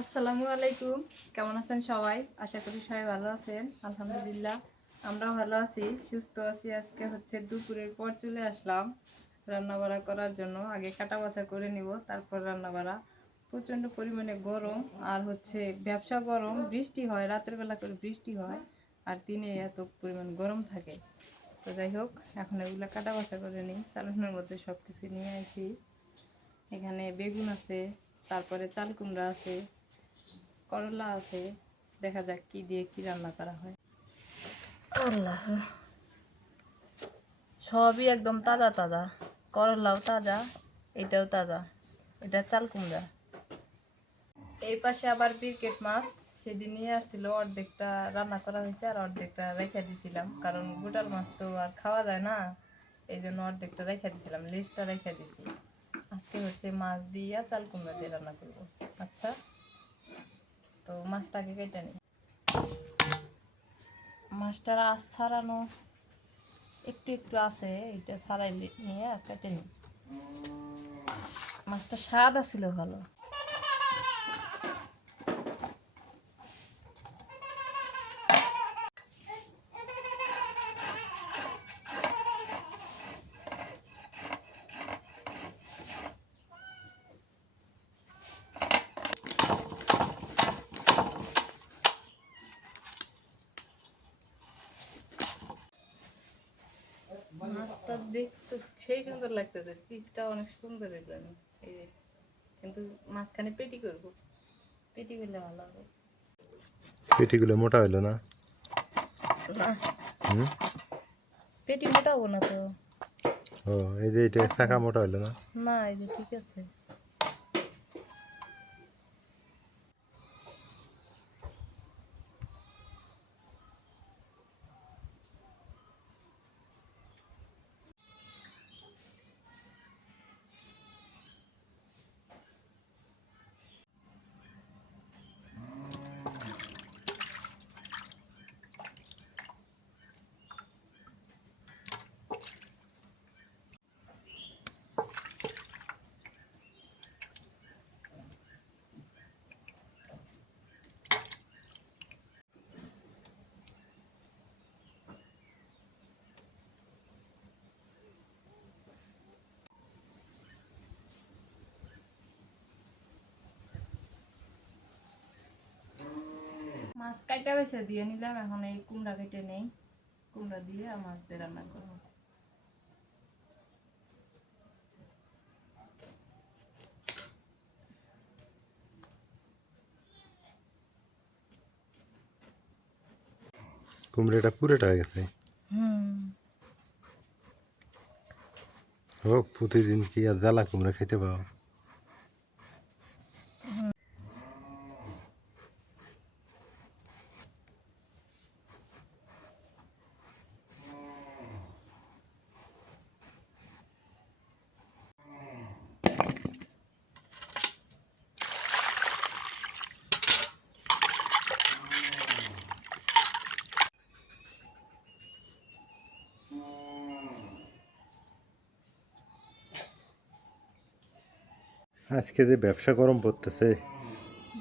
আসসালামু আলাইকুম। কেমন আছেন সবাই? আশা করি সবাই ভালো আছেন। আলহামদুলিল্লাহ আমরাও ভালো আছি, সুস্থ আছি। আজকে হচ্ছে দুপুরের পর চলে আসলাম রান্না বাড়া করার জন্য। আগে কাটা বাছা করে নিব, তারপর রান্না বাড়া। প্রচণ্ড পরিমাণে গরম, আর হচ্ছে ব্যবসা গরম, বৃষ্টি হয়, রাতের বেলা করে বৃষ্টি হয়, আর দিনে এত পরিমাণ গরম থাকে। তো যাই হোক, এখন এগুলো কাটা বাছা করে নিই। চালানোর মধ্যে সব কিছু নিয়ে আসি। এখানে বেগুন আছে, তারপরে চাল কুমড়া আছে, করলা আছে। দেখা যাক কি দিয়ে কি রান্না করা হয়। আল্লাহ, সবই একদম তাজা তাজা। করলাও তাজা, এটাও তাজা, এটা চাল কুমড়া। এই পাশে আবার বিকেট মাছ সেদিন নিয়ে আসছিল, অর্ধেকটা রান্না করা হয়েছে আর অর্ধেকটা রেখে দিয়েছিলাম, কারণ গোটাল মাছ তো আর খাওয়া যায় না, এই জন্য অর্ধেকটা রেখে দিয়েছিলাম, লেজটা রেখে দিয়েছি। আজকে হচ্ছে মাছ দিয়ে চাল কুমড়া দিয়ে রান্না করবো। আচ্ছা, তো মাছটাকে কেটে নিই। মাছটার আঁশ ছাড়ানো একটু একটু আছে, এটা ছাড়াই নিয়ে কেটে নিই। মাছটা স্বাদ আছিল ভালো। মাছটা দেখতে সেই সুন্দর লাগতেছে, পিসটা অনেক সুন্দর এগুলো। এই যে, কিন্তু মাঝখানে পেটি করবো, পেটি করলে ভালো হবে। পেটিগুলো মোটা হইলো না? না, হুম। পেটি মোটাবো না তো। ও, এই যে এটা শাখা মোটা হইলো না? না, এই যে ঠিক আছে। মাছ কাটা বেছে দিয়ে নিলাম, এখন এই কুমড়া কেটে নেই। কুমড়া দিয়ে মাছ দিয়ে রান্না করবো। কুমড়োটা পুরোটা হয়ে গেছে। ও, প্রতিদিন কি আর জ্বালা কুমড়া খেতে পাও? আজকে যে ব্যবসা গরম পড়তেছে।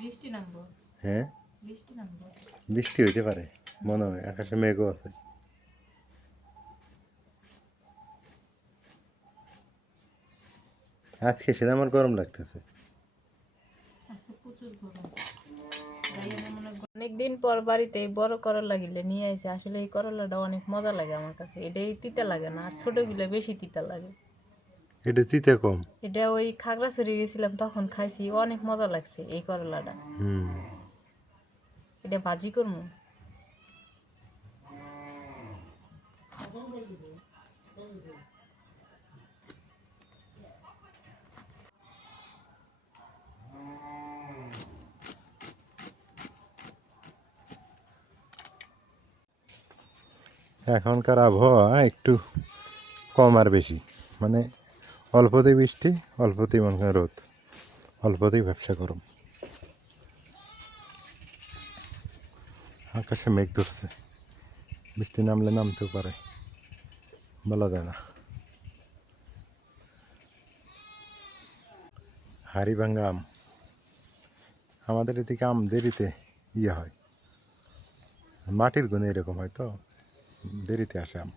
বৃষ্টি নামবো। হ্যাঁ, বৃষ্টি নামবো। বৃষ্টি হইতে পারে মনে হয়, আকাশে মেঘও আছে। আজকে সেটা আমার গরম লাগতেছে। আজকে প্রচুর গরম। অনেকদিন পর বাড়িতে বড় করলা গিলে নিয়ে আসে। আসলে এই করলাটা অনেক মজা লাগে আমার কাছে। এটাই তিতা লাগে না, আর ছোটগুলো বেশি তিতা লাগে। এটা তিতে কম। এটা ওই খাগড়াছড়ি গেছিলাম তখন খাইছি, অনেক মজা লাগছে এই করলাটা। হুম। এটা ভাজি করবো। এখনকার আবহাওয়া একটু কম আর বেশি, মানে অল্পতেই বৃষ্টি, অল্পতেই মনে হয় রোদ, অল্পতেই ব্যবসা গরম। আকাশে মেঘ ধরছে, বৃষ্টি নামলে নামতেও পারে, বলা যায় না। হাড়ি ভাঙ্গা আম, আমাদের এদিকে আম দেরিতে ইয়ে হয়, মাটির গুণে এরকম হয় তো, দেরিতে আসে আম।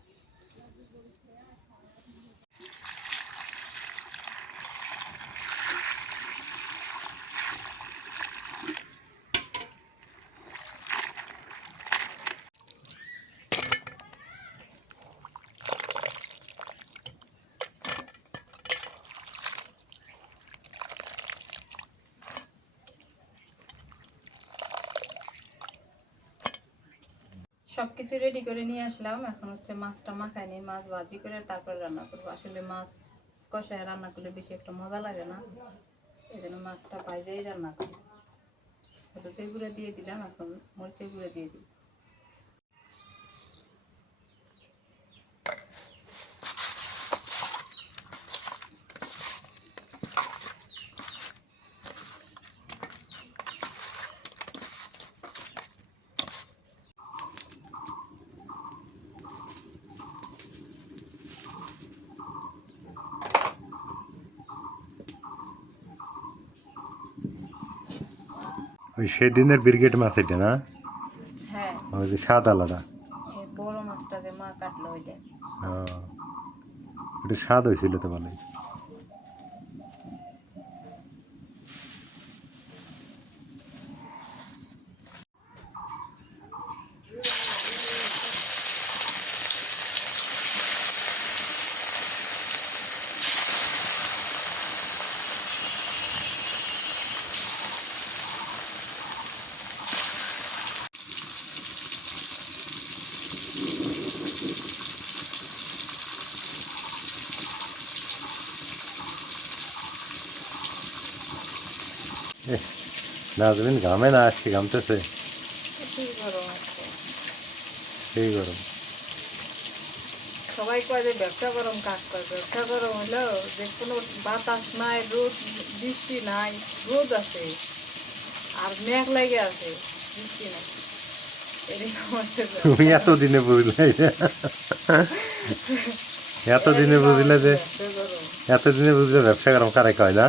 সবকিছু রেডি করে নিয়ে আসলাম, এখন হচ্ছে মাছটা মাখাই নিই, মাছ ভাজি করে তারপর রান্না করবো। আসলে মাছ কষায় রান্না করলে বেশি একটা মজা লাগে না, এই জন্য মাছটা ভাজাই রান্না করি। হলুদের গুঁড়ো দিয়ে দিলাম, এখন মরিচের গুঁড়ো দিয়ে দিই। ওই সেদিনের ব্রিগেড মাছ এটা না, হ্যাঁ, ওই যে সাদা আলাদা, এই বড় মাছটা যে মা কাটলো ওইটা। ওটা স্বাদ হয়েছিল তো ভালোই। নাজমিন ঘামে না, আজকে ঘামতেছে, প্রচুর গরম আছে। সেই গরম। সবাই কয় যে ব্যবসা গরম, কাজ করে ব্যবসা গরম হলো যে কোনো বাতাস নাই, রোদ বৃষ্টি নাই, রোদ আছে আর মেঘ লাগে আছে, বৃষ্টি নাই, এরকম হচ্ছে তুমি ব্যবসা। এতদিনে বুঝলে, এতদিনে এরকম বুঝলে হচ্ছে যে, ব্যবসা গরম। এতদিনে বুঝলে ব্যবসা গরম কারে কয় না।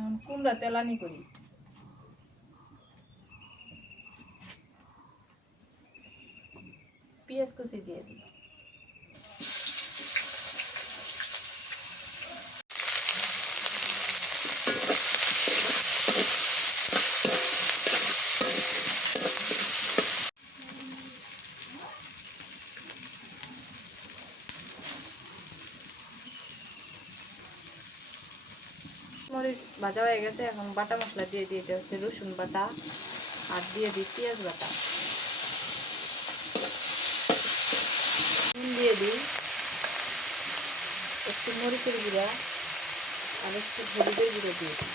এখন কুমড়া তেলানি করি। পেঁয়াজ কুচি দিয়ে দিই। মরিচ ভাজা হয়ে গেছে, এখন বাটা মশলা দিয়ে দিয়েছে হচ্ছে রসুন বাটা, আর দিয়ে দিই পেঁয়াজ বাটা, নুন দিয়ে দিই, একটু মরিচের গুঁড়া আর একটু হলুদের গুঁড়ো দিয়ে দিই।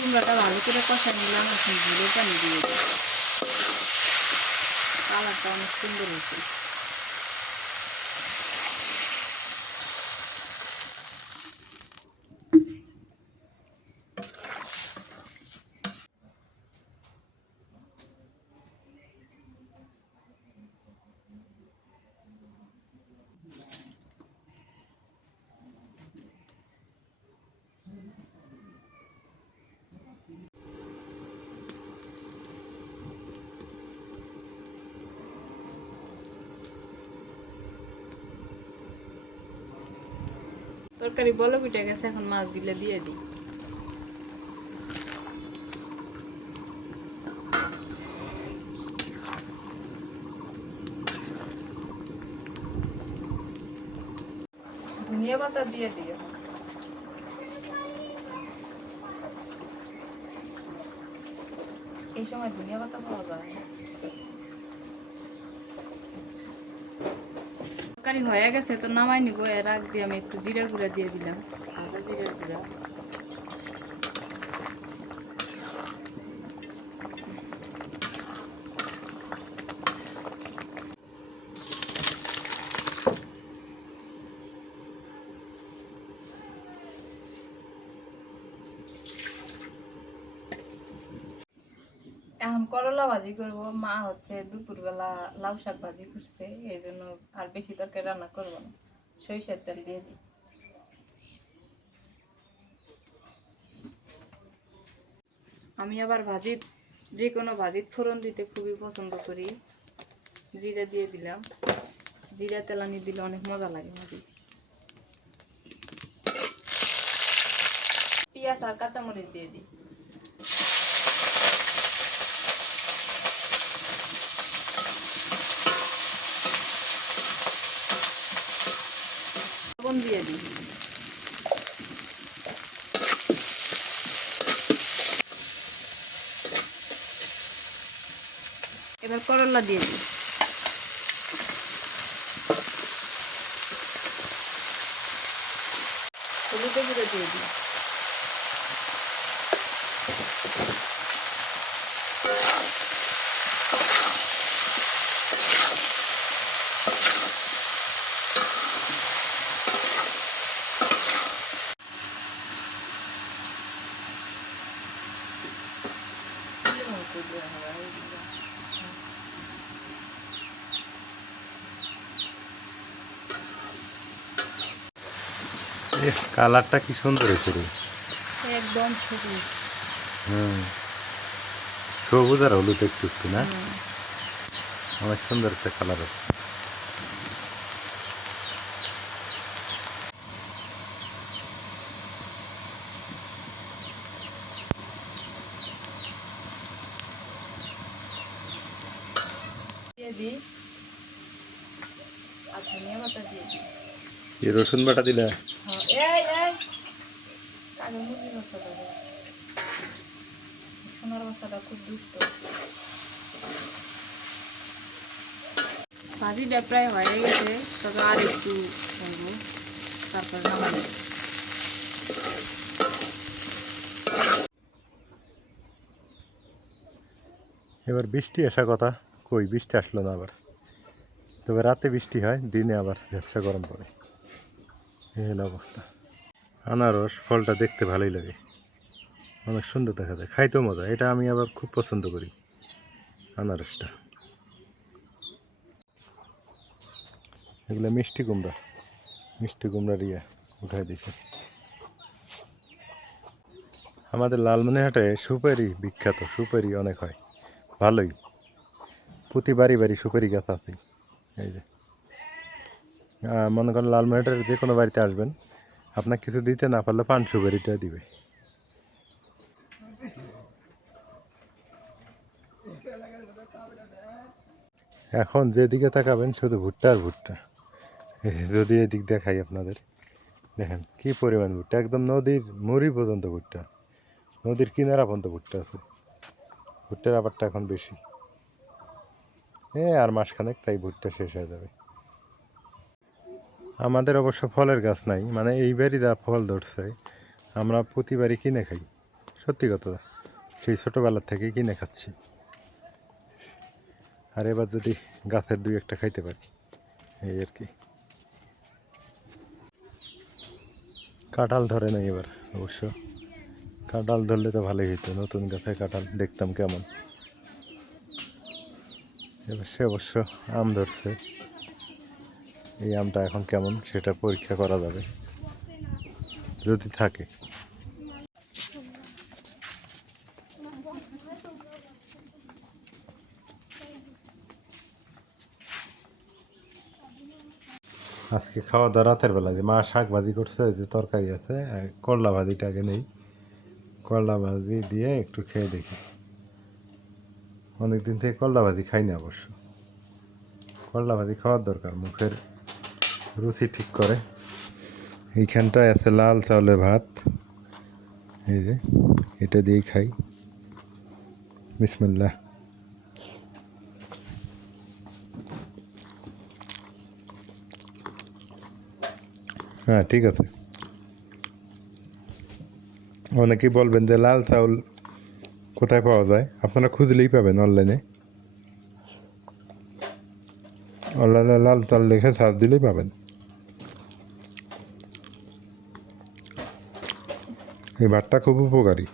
কুমড়াটা ভালো করে কষা নিলাম, এখন জিরে পানি দিয়ে দিই। কালারটা অনেক সুন্দর হয়েছে। তরকারি বলো পিঠে গেছে, এখন মাছগুলো দিয়ে দিই। ধনিয়া পাতা দিয়ে দিও। এই সময় ধনিয়া পাতা পাওয়া যায়। তরকারি হয়ে গেছে তো নামাই নিব। এর আগ দিয়ে আমি একটু জিরা গুঁড়া দিয়ে দিলাম, আদা জিরা গুঁড়া। এখন করলা ভাজি করব। মা হচ্ছে দুপুরবেলা লাউ শাক ভাজি করছে, এই জন্য আর বেশি তরকারি রান্না করবো না, সরিষার তেল দিয়ে দিই। আমি আবার ভাজি, যে কোনো ভাজির ফোড়ন দিতে খুবই পছন্দ করি। জিরা দিয়ে দিলাম, জিরা তেলানি দিলে অনেক মজা লাগে ভাজি। পেঁয়াজ আর কাঁচামরিচ দিয়ে দিই। লবণ দিয়ে দিই। এবার করলা দিয়ে দিই। হলুদের গুঁড়ো দিয়ে দিই। কালারটা কি সুন্দর হয়েছে রে। একদম সবুজ। সবুজ আর হলুদ একটু একটু না, অনেক সুন্দর একটা কালার আছে। দিয়ে দিই আর ধনিয়া পাতা দিয়ে দিই। এই রসুন বাটা দিলে হ্যাঁ, এই কালো মুরগির বাচ্চাটা, সোনার বাচ্চাটা খুব দুষ্ট। ভাজিটা প্রায় হয়ে গেছে, তবে আর একটু করবো, তারপর নামাই। এবার বৃষ্টি আসা কথা, কই বৃষ্টি আসলো না আবার। তবে রাতে বৃষ্টি হয়, দিনে আবার ব্যবসা গরম পড়ে, এই হলো অবস্থা। আনারস ফলটা দেখতে ভালোই লাগে, অনেক সুন্দর দেখা যায়, খাইতেও মজা। এটা আমি আবার খুব পছন্দ করি আনারসটা। এগুলো মিষ্টি কুমড়া, মিষ্টি কুমড়ার ইয়ে উঠাই দিছে। আমাদের লালমনিরহাটে সুপারি বিখ্যাত, সুপারি অনেক হয়, ভালোই। প্রতি বাড়ি বাড়ি সুপারি গাছ আছে। এই যে মনে করেন লালমনিরহাটের যে কোনো বাড়িতে আসবেন, আপনাকে কিছু দিতে না পারলে পান সুপারিটা দিবে। এখন যেদিকে তাকাবেন শুধু ভুট্টা আর ভুট্টা। যদি এদিক দেখাই আপনাদের, দেখেন কি পরিমাণ ভুট্টা, একদম নদীর মুড়ি পর্যন্ত ভুট্টা, নদীর কিনারা পর্যন্ত ভুট্টা আছে। ভুট্টার আবারটা এখন বেশি, আর মাসখানেক তাই ভুট্টা শেষ হয়ে যাবে। আমাদের অবশ্য ফলের গাছ নাই, মানে এইবারই যা ফল ধরছে আমরা প্রতিবারই কিনে খাই, সত্যি কথা, সেই ছোটোবেলার থেকেই কিনে খাচ্ছি। আর এবার যদি গাছের দুই একটা খাইতে পারি, এই আর কি। কাঁঠাল ধরে নাই এবার অবশ্য, কাঁঠাল ধরলে তো ভালোই হতো, নতুন গাছে কাঁঠাল দেখতাম কেমন। এবার সে অবশ্য আম ধরছে, এই আমটা এখন কেমন সেটা পরীক্ষা করা যাবে যদি থাকে। আজকে খাওয়া দাওয়া রাতের বেলা যে মা শাক ভাজি করছে, ওই যে তরকারি আছে, আর করলা ভাজিটা আগে নেই, করলা ভাজি দিয়ে একটু খেয়ে দেখি। অনেকদিন থেকে করলা ভাজি খাই না অবশ্য, করলা ভাজি খাওয়ার দরকার, মুখের রুচি ঠিক করে। এইখানটায় আছে লাল চাউলের ভাত, এই যে এটা দিয়েই খাই। বিসমিল্লাহ। হ্যাঁ ঠিক আছে। অনেকেই বলবেন যে লাল চাউল কোথায় পাওয়া যায়, আপনারা খুঁজলেই পাবেন অনলাইনে। অনলাইনে লাল চাল লিখে সার্চ দিলেই পাবেন। এই ভাতটা খুব উপকারী।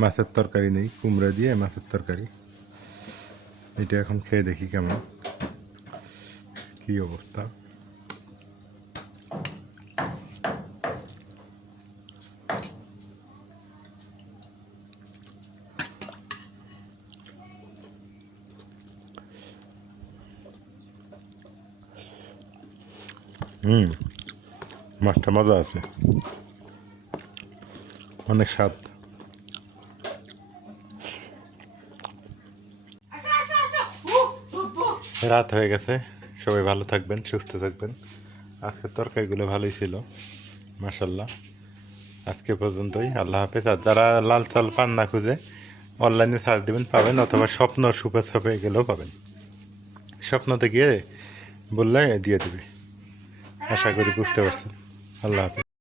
মাছের তরকারি নেই, কুমড়া দিয়ে মাছের তরকারি, এটা এখন খেয়ে দেখি কেমন কি অবস্থা। মাছটা মজা আছে, অনেক স্বাদ। রাত হয়ে গেছে, সবাই ভালো থাকবেন, সুস্থ থাকবেন। আজকের তরকারিগুলো ভালোই ছিল মাশাল্লাহ। আজকে পর্যন্তই, আল্লাহ হাফেজ। আর যারা লাল চাল পান না খুঁজে অনলাইনে সার্চ দেবেন, পাবেন, অথবা স্বপ্ন সুপার শপে গেলেও পাবেন। স্বপ্নতে গিয়ে বললে দিয়ে দেবে। আশা করি বুঝতে পারছেন। আল্লাহ হাফেজ।